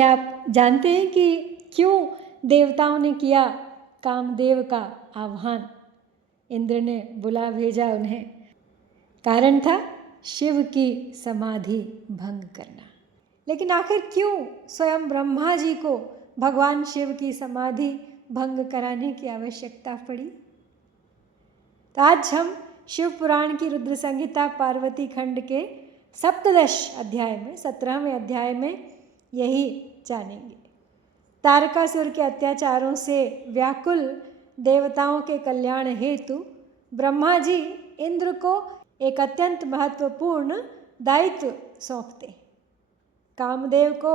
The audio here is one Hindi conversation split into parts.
क्या आप जानते हैं कि क्यों देवताओं ने किया कामदेव का आह्वान? इंद्र ने बुला भेजा उन्हें। कारण था शिव की समाधि भंग करना। लेकिन आखिर क्यों स्वयं ब्रह्मा जी को भगवान शिव की समाधि भंग कराने की आवश्यकता पड़ी? तो आज हम शिव पुराण की रुद्र संहिता पार्वती खंड के सप्तदश अध्याय में 17वें अध्याय में यही जानेंगे। तारकासुर के अत्याचारों से व्याकुल देवताओं के कल्याण हेतु ब्रह्मा जी इंद्र को एक अत्यंत महत्वपूर्ण दायित्व सौंपते, कामदेव को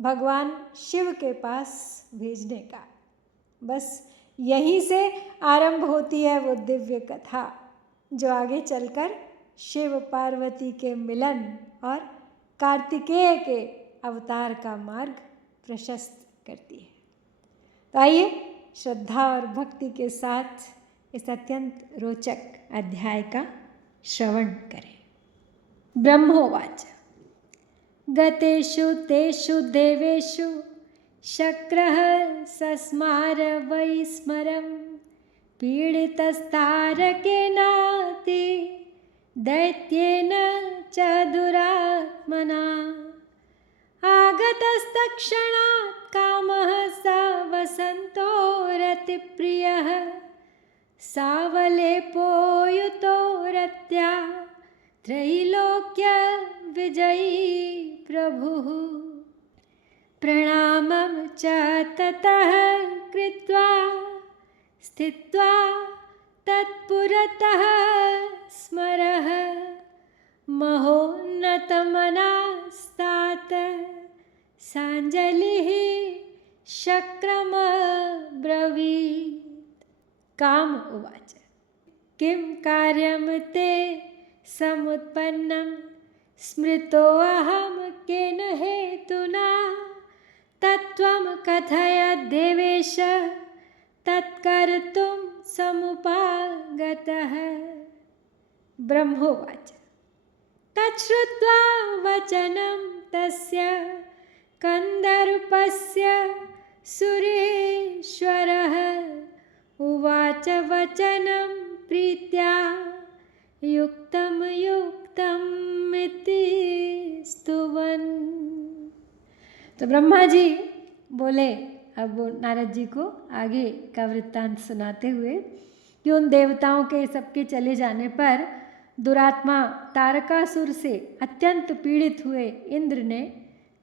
भगवान शिव के पास भेजने का। बस यहीं से आरंभ होती है वो दिव्य कथा जो आगे चलकर शिव पार्वती के मिलन और कार्तिकेय के अवतार का मार्ग प्रशस्त करती है। तो आइए श्रद्धा और भक्ति के साथ इस अत्यंत रोचक अध्याय का श्रवण करें। ब्रह्मोवाच गतेषु तेषु देवेषु शक्रः सस्मार वैस्मरं पीडितस्तारकेनाति दैत्येन च दुरात्मना आगतस्तक्षणात् कामः स वसन्तो रतिप्रियः सावलेपो युतो रत्या त्रैलोक्य विजयी प्रभुः प्रणामं च ततः कृत्वा स्थित्वा तत्पुरतः स्मरः महोन्नतमनास्तात साञ्जलिः शक्रमब्रवीत्। काम उवाच किं कार्यं ते समुत्पन्नं स्मृतोऽहं केन हेतुना तत्त्वं कथय देवेश तत्कर्तुं समुपागतः। ब्रह्मोवाच तच्छ्रुत्वा वचनं तस्य कन्दर्पस्य सुरेश्वरः उवाच वचनं प्रीत्या युक्तं युक्तमिति स्तुवन्। तो ब्रह्मा जी बोले, अब वो नारद जी को आगे का वृत्तांत सुनाते हुए कि उन देवताओं के सबके चले जाने पर दुरात्मा तारकासुर से अत्यंत पीड़ित हुए इंद्र ने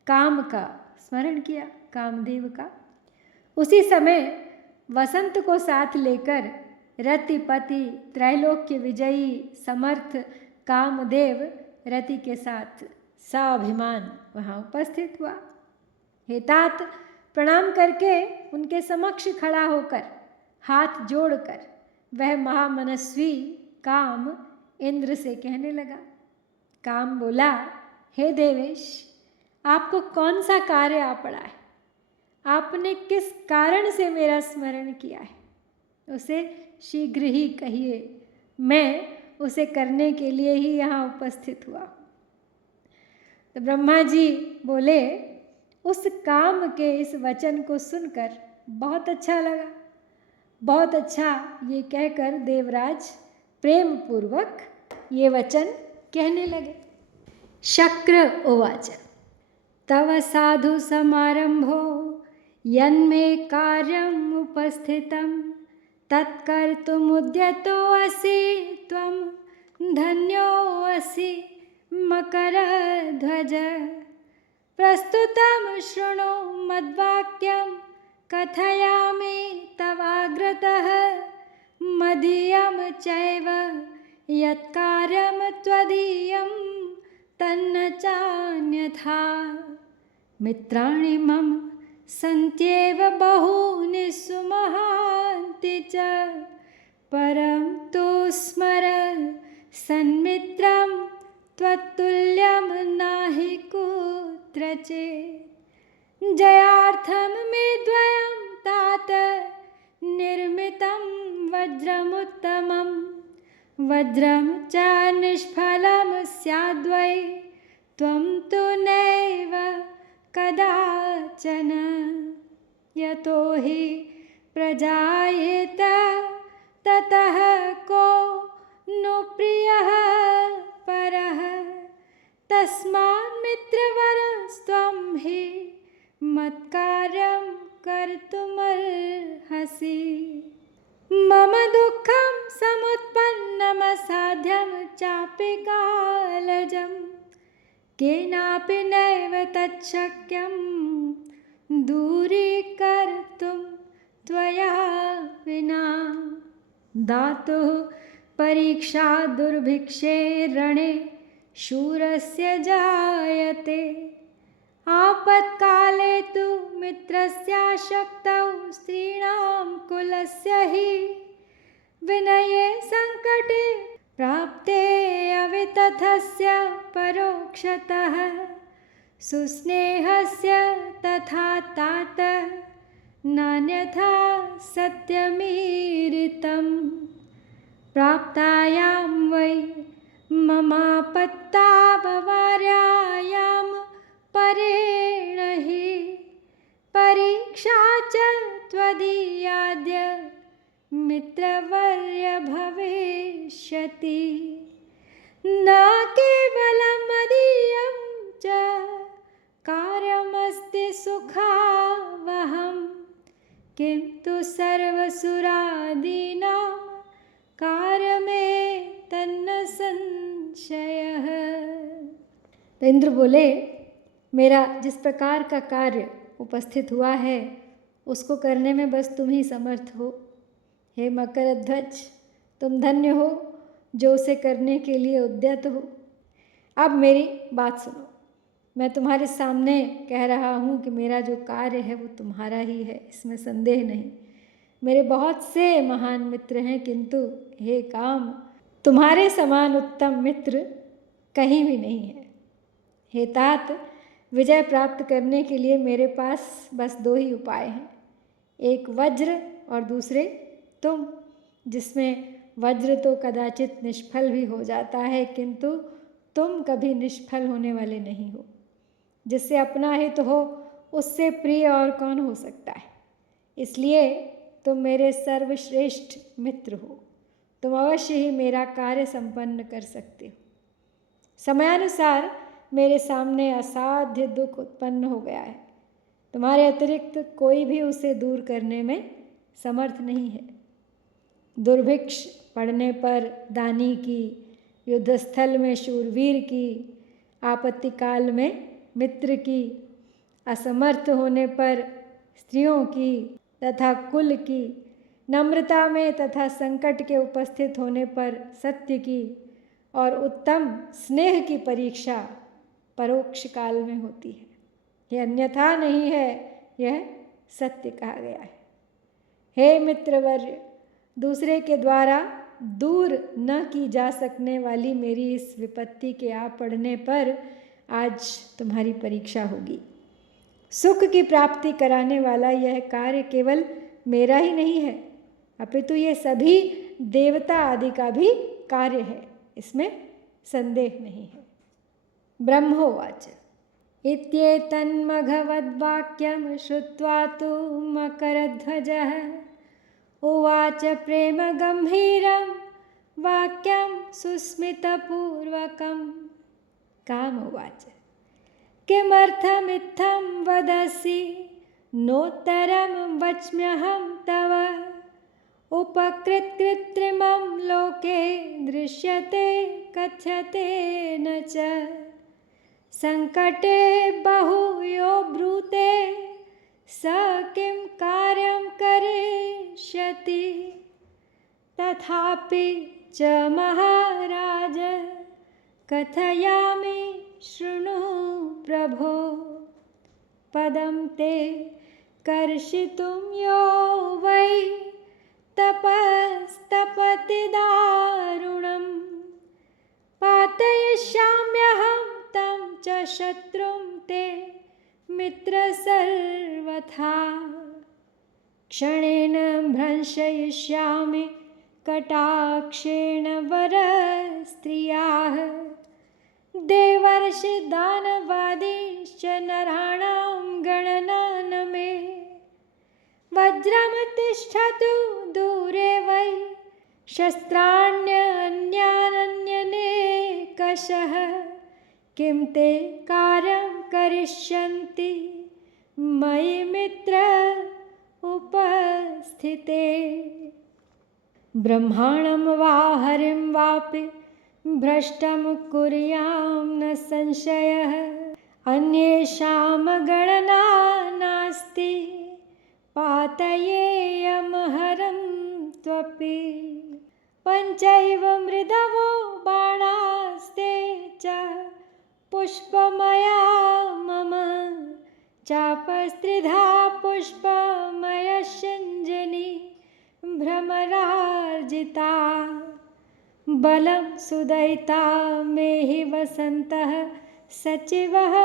काम का स्मरण किया, कामदेव का। उसी समय वसंत को साथ लेकर रतिपति त्रैलोक्य विजयी समर्थ कामदेव रति के साथ साभिमान वहाँ उपस्थित हुआ। हे तात, प्रणाम करके उनके समक्ष खड़ा होकर हाथ जोड़कर वह महामनस्वी काम इंद्र से कहने लगा। काम बोला, हे देवेश, आपको कौन सा कार्य आ पड़ा है? आपने किस कारण से मेरा स्मरण किया है? उसे शीघ्र ही कहिए, मैं उसे करने के लिए ही यहाँ उपस्थित हुआ। तो ब्रह्मा जी बोले, उस काम के इस वचन को सुनकर बहुत अच्छा लगा। बहुत अच्छा, ये कहकर देवराज प्रेम पूर्वक ये वचन कहने लगे। शक्र उवाच तव साधु समारंभो यन्मे कार्यम् उपस्थितं तत्कर्तुमुद्यतोऽसि त्वं धन्योऽसि मकरध्वज। प्रस्तुतं शृणु मद्वाक्यं कथयामि तवाग्रतः मदीयं चैव यत्कार्यं त्वदीयं तन्न चान्यथा। मित्राणि मम सन्त्येव बहूनि सुमहान्ति च परं तु स्मर सन्मित्रं त्वत्तुल्यं नाहि कुत्रचित्। जयार्थं मे द्वयं तात निर्मितं वज्रमुत्तमं वज्रं च निष्फलं स्याद्वै त्वं तु नैव कदाचन। यतो हि प्रजायेत ततः को नु प्रियः परः। तस्मान् मित्रवरस्त्वं हि मत्कार्यं कर्तुमर्हसि। मम दुःखं समुत्पन्नमसाध्यं चापि कालजं। केनापि नैव तच्छक्यं दूरीकर्तुं त्वया विना। धातुः परीक्षा दुर्भिक्षे रणे शूरस्य जायते। आपत्काले तु मित्रस्याशक्तौ स्त्रीणां कुलस्य हि। विनये सङ्कटे प्राप्ते अवितथस्य परोक्षतः। सुस्नेहस्य तथा तात नान्यथा सत्यमीरितम्। प्राप्तायां वै ममापत्ताववार्यायां परेण हि परीक्षा च त्वदीयाद्य मित्रवर्य भविष्यति। न केवलं मदीयं च कार्यमस्ति सुखावहं। किन्तु सर्वसुरादीनां कार्यमें तन्न संशयः। तो इंद्र बोले, मेरा जिस प्रकार का कार्य उपस्थित हुआ है उसको करने में बस तुम ही समर्थ हो। हे मकरध्वज, तुम धन्य हो जो उसे करने के लिए उद्यत हो। अब मेरी बात सुनो। मैं तुम्हारे सामने कह रहा हूँ कि मेरा जो कार्य है वो तुम्हारा ही है, इसमें संदेह नहीं। मेरे बहुत से महान मित्र हैं, किंतु हे काम, तुम्हारे समान उत्तम मित्र कहीं भी नहीं है। हे तात, विजय प्राप्त करने के लिए मेरे पास बस दो ही उपाय हैं, एक वज्र और दूसरे तुम। जिसमें वज्र तो कदाचित निष्फल भी हो जाता है, किंतु तुम कभी निष्फल होने वाले नहीं हो। जिससे अपना हित हो उससे प्रिय और कौन हो सकता है। इसलिए तुम मेरे सर्वश्रेष्ठ मित्र हो। तुम अवश्य ही मेरा कार्य संपन्न कर सकते हो। समयानुसार मेरे सामने असाध्य दुख उत्पन्न हो गया है। तुम्हारे अतिरिक्त कोई भी उसे दूर करने में समर्थ नहीं है। दुर्भिक्ष पड़ने पर दानी की, युद्धस्थल में शूरवीर की, आपत्ति काल में मित्र की, असमर्थ होने पर स्त्रियों की तथा कुल की, नम्रता में तथा संकट के उपस्थित होने पर सत्य की, और उत्तम स्नेह की परीक्षा परोक्ष काल में होती है। यह अन्यथा नहीं है, यह सत्य कहा गया है। हे मित्रवर्य, दूसरे के द्वारा दूर न की जा सकने वाली मेरी इस विपत्ति के आ पड़ने पर आज तुम्हारी परीक्षा होगी। सुख की प्राप्ति कराने वाला यह कार्य केवल मेरा ही नहीं है, अपितु ये सभी देवता आदि का भी कार्य है, इसमें संदेह नहीं है। ब्रह्मोवाच इत्येतन्मघवद्वाक्यं श्रुत्वा तु मकरध्वजः उवाच प्रेम गंभीरं वाक्यं सुस्मितपूर्वकम्। कामोवाच किमर्थमित्थं वदसि नोत्तरं वच्म्यहं तव। उपकृत्कृत्रिमं लोके दृश्यते कथ्यते न च। संकटे बहुयो ब्रूते स किं कार्यं करिष्यति। तथापि च महाराज कथयामि शृणु प्रभो। पदं ते कर्षितुं यो वै तपस्तपति दारुणं। पातयिष्याम्यहं तं च शत्रुं ते मित्र सर्वथा। क्षणेन भ्रंशयिष्यामि कटाक्षेण वरस्त्रियाः। देवर्षि दानवादिश्च नराणां गणना न मे। वज्रं तिष्ठतु दूरे वै शस्त्राण्यन्यानन्यनेकशः। किं ते कार्यं करिष्यन्ति मयि मित्र उपस्थिते। ब्रह्माणं वा हरिं वापि भ्रष्टं कुर्यां न संशयः। अन्येषां गणना नास्ति पातयेयमहरं त्वपि। पञ्चैव मृदवो बाणास्ते च पुष्पमया मम। चापस्त्रिधा पुष्पमयशञ्जनी भ्रमरार्जिता। बलं सुदयिता मे हि वसन्तः सचिवः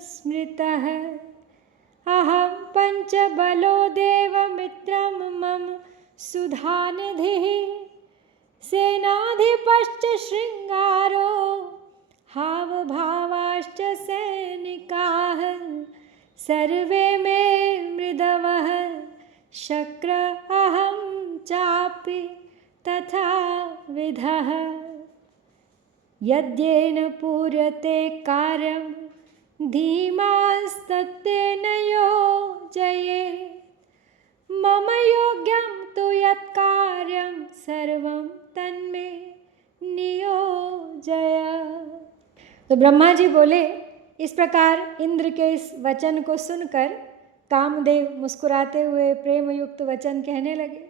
स्मृतः। अहं पञ्चबलो देवमित्रं मम सुधानिधिः। सेनाधिपश्च शृङ्गारो हावभावाश्च सैनिकाः। सर्वे मे मृदवः शक्र अहं चापि तथा विधः। यद्येन पूर्यते कार्यं धीमांस्तत्तेन योजये। मम योग्यं तु यत्कार्यं सर्वं तन्मे नियोजय। तो ब्रह्मा जी बोले, इस प्रकार इंद्र के इस वचन को सुनकर कामदेव मुस्कुराते हुए प्रेम युक्त वचन कहने लगे।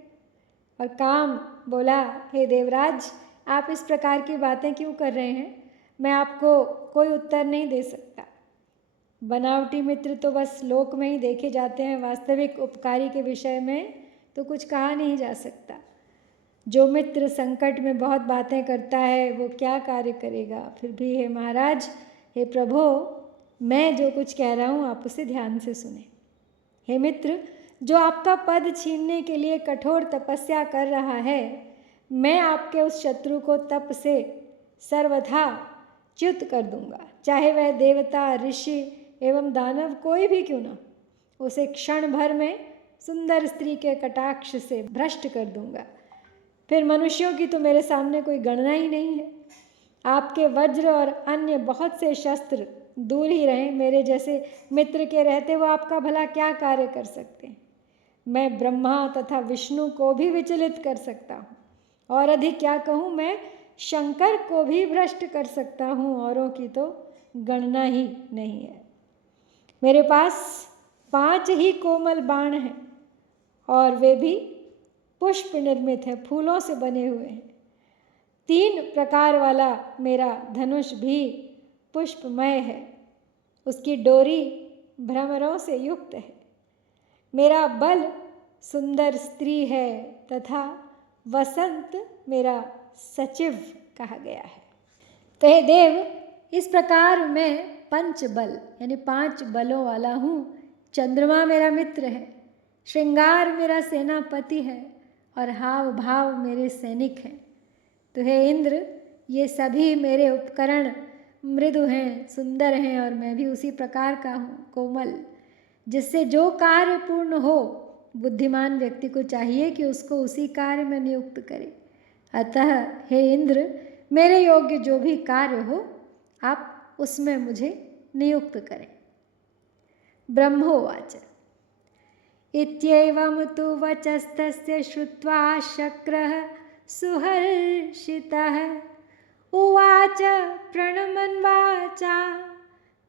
और काम बोला, हे देवराज, आप इस प्रकार की बातें क्यों कर रहे हैं? मैं आपको कोई उत्तर नहीं दे सकता। बनावटी मित्र तो बस लोक में ही देखे जाते हैं, वास्तविक उपकारी के विषय में तो कुछ कहा नहीं जा सकता। जो मित्र संकट में बहुत बातें करता है वो क्या कार्य करेगा। फिर भी हे महाराज, हे प्रभो, मैं जो कुछ कह रहा हूँ आप उसे ध्यान से सुने। हे मित्र, जो आपका पद छीनने के लिए कठोर तपस्या कर रहा है, मैं आपके उस शत्रु को तप से सर्वथा च्युत कर दूंगा। चाहे वह देवता, ऋषि एवं दानव कोई भी क्यों ना, उसे क्षण भर में सुंदर स्त्री के कटाक्ष से भ्रष्ट कर दूंगा। फिर मनुष्यों की तो मेरे सामने कोई गणना ही नहीं है। आपके वज्र और अन्य बहुत से शस्त्र दूर ही रहें। मेरे जैसे मित्र के रहते वो आपका भला क्या कार्य कर सकते हैं। मैं ब्रह्मा तथा विष्णु को भी विचलित कर सकता हूँ, और अधिक क्या कहूँ, मैं शंकर को भी भ्रष्ट कर सकता हूँ। औरों की तो गणना ही नहीं है। मेरे पास 5 ही कोमल बाण हैं, और वे भी पुष्प निर्मित है, फूलों से बने हुए हैं। 3 प्रकार वाला मेरा धनुष भी पुष्पमय है, उसकी डोरी भ्रमरों से युक्त है। मेरा बल सुंदर स्त्री है तथा वसंत मेरा सचिव कहा गया है। तो हे देव, इस प्रकार मैं पंचबल यानी 5 बलों वाला हूँ। चंद्रमा मेरा मित्र है, श्रृंगार मेरा सेनापति है, और हाव भाव मेरे सैनिक हैं। तो हे इंद्र, ये सभी मेरे उपकरण मृदु हैं, सुंदर हैं, और मैं भी उसी प्रकार का हूँ, कोमल, जिससे जो कार्य पूर्ण हो बुद्धिमान व्यक्ति को चाहिए कि उसको उसी कार्य में नियुक्त करे। अतः हे इंद्र, मेरे योग्य जो भी कार्य हो आप उसमें मुझे नियुक्त करें। ब्रह्मोवाच इत्येवं तु वचस्तस्य श्रुत्वा शक्रः सुहर्षितः उवाच प्रणमन् वाचा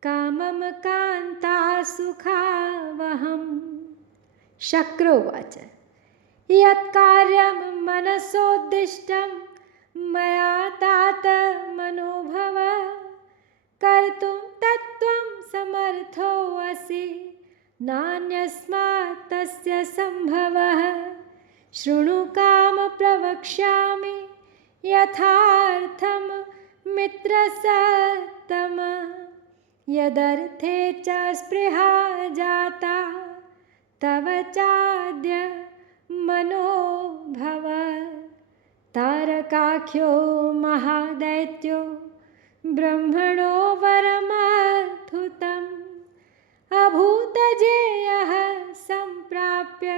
कामं कान्ता सुखावहम्। शक्र उवाच यत्कार्यं मनसोद्दिष्टं मया तात मनोभव कर्तुं तत्त्वं समर्थोऽसि नान्यस्मात् तस्य सम्भवः। शृणु काम प्रवक्ष्यामि यथार्थं मित्रसत्तम यदर्थे च स्पृहा जाता तव चाद्य मनोभव। तारकाख्यो महादैत्यो ब्रह्मणो वरमद्भुतम् अभूतजेयः सम्प्राप्य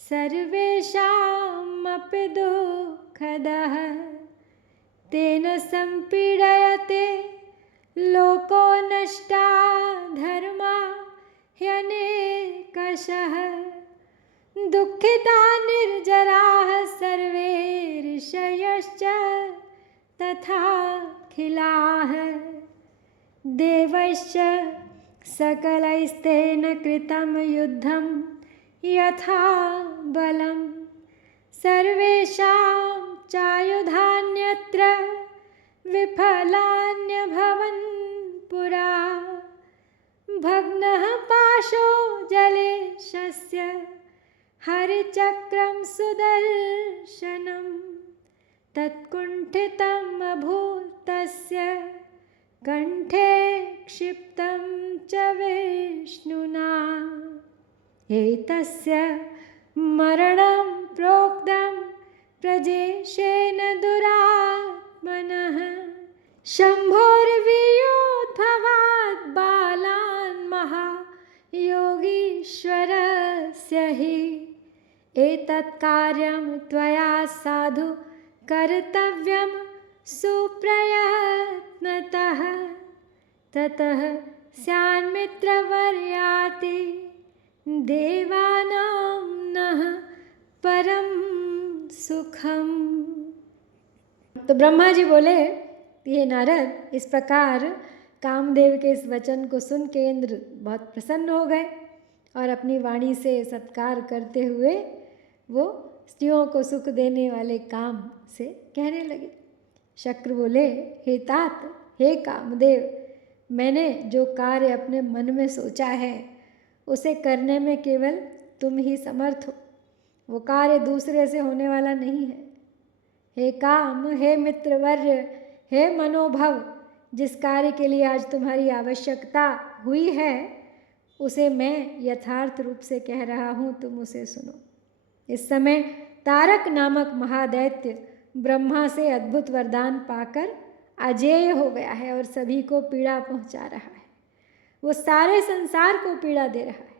सर्वेषामपि दुःखदः तेन सम्पीड्यते लोको नष्टा धर्मा ह्यनेकशः दुःखिता निर्जराः सर्वे ऋषयश्च तथाखिलाः देवैश्च सकलैस्तेन कृतं युद्धं यथा बलं सर्वेषां चायुधान्यत्र विफलान्यभवन् पुरा भग्नः पाशो जलेशस्य हरिचक्रं सुदर्शनं तत्कुण्ठितम् अभूत् तस्य कण्ठे क्षिप्तं च विष्णुना एतस्य मरणं प्रोक्तं प्रजेशेन दुरात्मनः शम्भोर्वियोद्भवात् बालान् महायोगीश्वरस्य हि एतत् कार्यं त्वया साधु कर्तव्यं सुप्रयत्नतः ततः स्यान्मित्रवर्याति देवानां नः परम सुखम। तो ब्रह्मा जी बोले, ये नारद, इस प्रकार कामदेव के इस वचन को सुन के इंद्र बहुत प्रसन्न हो गए और अपनी वाणी से सत्कार करते हुए वो स्त्रियों को सुख देने वाले काम से कहने लगे। शक्र बोले, हे तात, हे कामदेव, मैंने जो कार्य अपने मन में सोचा है उसे करने में केवल तुम ही समर्थ हो, वो कार्य दूसरे से होने वाला नहीं है। हे काम, हे मित्रवर्य, हे मनोभव, जिस कार्य के लिए आज तुम्हारी आवश्यकता हुई है उसे मैं यथार्थ रूप से कह रहा हूँ, तुम उसे सुनो। इस समय तारक नामक महादैत्य ब्रह्मा से अद्भुत वरदान पाकर अजेय हो गया है और सभी को पीड़ा पहुँचा रहा है। वो सारे संसार को पीड़ा दे रहा है।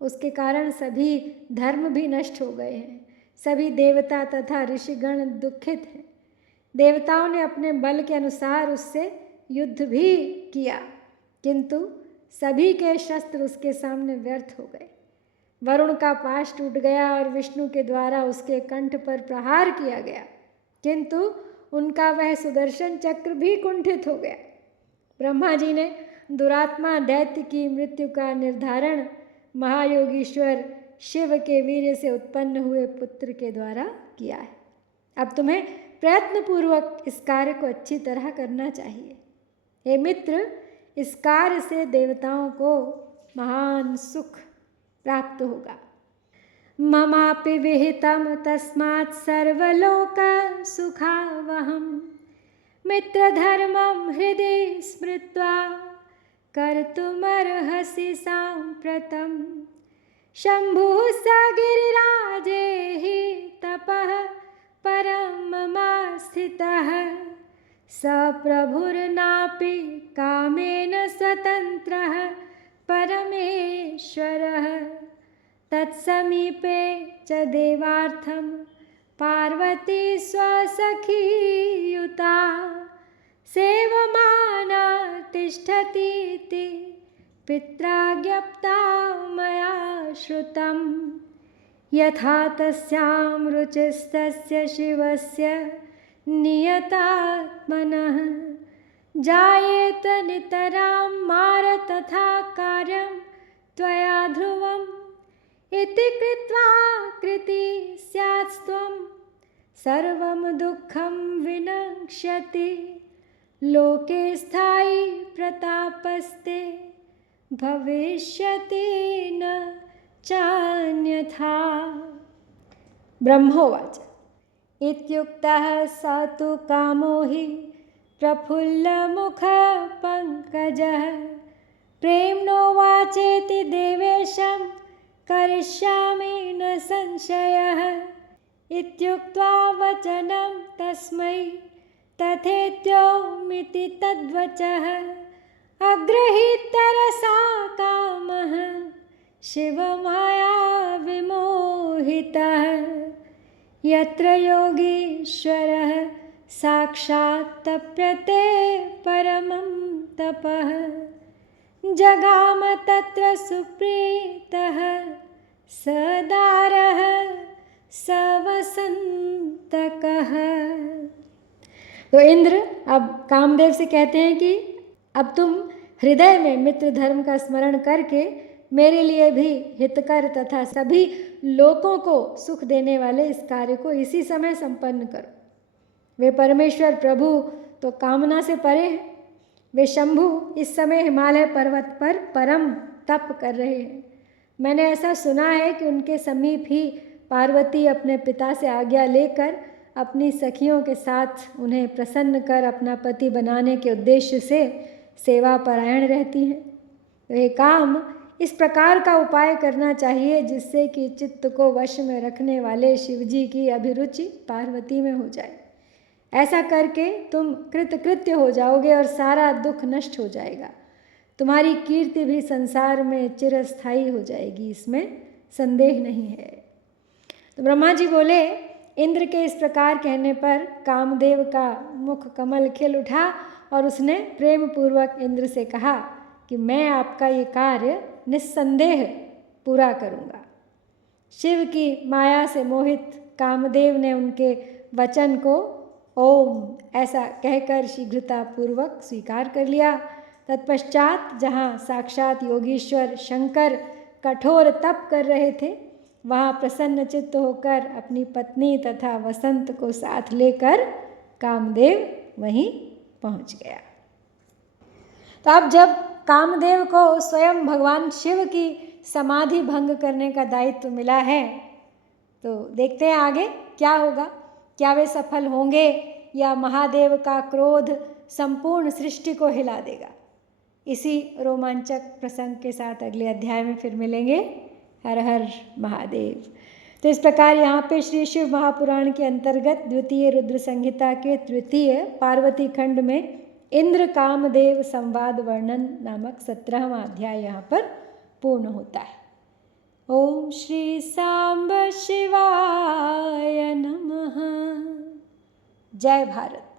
उसके कारण सभी धर्म भी नष्ट हो गए हैं। सभी देवता तथा ऋषिगण दुखित हैं। देवताओं ने अपने बल के अनुसार उससे युद्ध भी किया, किंतु सभी के शस्त्र उसके सामने व्यर्थ हो गए। वरुण का पाश टूट गया और विष्णु के द्वारा उसके कंठ पर प्रहार किया गया, किंतु उनका वह सुदर्शन चक्र भी कुंठित हो गया। ब्रह्मा जी ने दुरात्मा दैत्य की मृत्यु का निर्धारण महायोगीश्वर शिव के वीर्य से उत्पन्न हुए पुत्र के द्वारा किया है। अब तुम्हें प्रयत्नपूर्वक इस कार्य को अच्छी तरह करना चाहिए। हे मित्र, इस कार्य से देवताओं को महान सुख प्राप्त होगा। ममापि विहितं तस्मात् सर्वलोक सुखावहं मित्रधर्मं हृदि स्मृत्वा कर्तुमर्हसि साम्प्रतं शम्भुः स गिरिराजे हि तपः परममास्थितः स प्रभुर्नापि कामेन स्वतन्त्रः परमेश्वरः तत्समीपे च देवार्थं पार्वती स्वसखीयुता सेवमाना तिष्ठतीति पित्रा ज्ञप्ता मया श्रुतं यथा तस्यां रुचिस्तस्य शिवस्य नियतात्मनः जायेत नितरां मार तथा कार्यं त्वया ध्रुवम् इति कृत्वा कृति स्यात्स्त्वं सर्वं दुःखं विनक्ष्यति लोके स्थायी प्रतापस्ते भविष्यति न चान्यथा। ब्रह्मोवाच इत्युक्तः स तु कामो हि प्रफुल्लमुखपङ्कजः प्रेम्णोवाचेति देवेशं करिष्यामि न संशयः इत्युक्त्वा वचनं तस्मै तथेत्योमिति तद्वचः अग्रहीतरसा कामः शिवमाया विमोहितः यत्र योगीश्वरः साक्षात् तप्यते परमं तपः जगाम तत्र सुप्रीतः सदारः सवसंतकः। तो इंद्र अब कामदेव से कहते हैं कि अब तुम हृदय में मित्र धर्म का स्मरण करके मेरे लिए भी हितकर तथा सभी लोगों को सुख देने वाले इस कार्य को इसी समय संपन्न करो। वे परमेश्वर प्रभु तो कामना से परे हैं। वे शंभु इस समय हिमालय पर्वत पर परम तप कर रहे हैं। मैंने ऐसा सुना है कि उनके समीप ही पार्वती अपने पिता से आज्ञा लेकर अपनी सखियों के साथ उन्हें प्रसन्न कर अपना पति बनाने के उद्देश्य से सेवा परायण रहती हैं। तो ये काम इस प्रकार का उपाय करना चाहिए जिससे कि चित्त को वश में रखने वाले शिवजी की अभिरुचि पार्वती में हो जाए। ऐसा करके तुम कृतकृत्य हो जाओगे और सारा दुख नष्ट हो जाएगा। तुम्हारी कीर्ति भी संसार में चिरस्थायी हो जाएगी, इसमें संदेह नहीं है। तो ब्रह्मा जी बोले, इंद्र के इस प्रकार कहने पर कामदेव का मुख कमल खिल उठा और उसने प्रेम पूर्वक इंद्र से कहा कि मैं आपका ये कार्य निस्संदेह पूरा करूँगा। शिव की माया से मोहित कामदेव ने उनके वचन को ओम ऐसा कहकर शीघ्रतापूर्वक स्वीकार कर लिया। तत्पश्चात जहाँ साक्षात योगीश्वर शंकर कठोर तप कर रहे थे, वहाँ प्रसन्न चित्त होकर अपनी पत्नी तथा वसंत को साथ लेकर कामदेव वहीं पहुँच गया। तो अब जब कामदेव को स्वयं भगवान शिव की समाधि भंग करने का दायित्व मिला है, तो देखते हैं आगे क्या होगा। क्या वे सफल होंगे या महादेव का क्रोध संपूर्ण सृष्टि को हिला देगा। इसी रोमांचक प्रसंग के साथ अगले अध्याय में फिर मिलेंगे। हर हर महादेव। तो इस प्रकार यहाँ पे श्री शिव महापुराण के अंतर्गत द्वितीय रुद्र संहिता के तृतीय पार्वती खंड में इंद्र कामदेव संवाद वर्णन नामक 17वां अध्याय यहाँ पर पूर्ण होता है। ओम श्री सांब शिवाय नमः। जय भारत।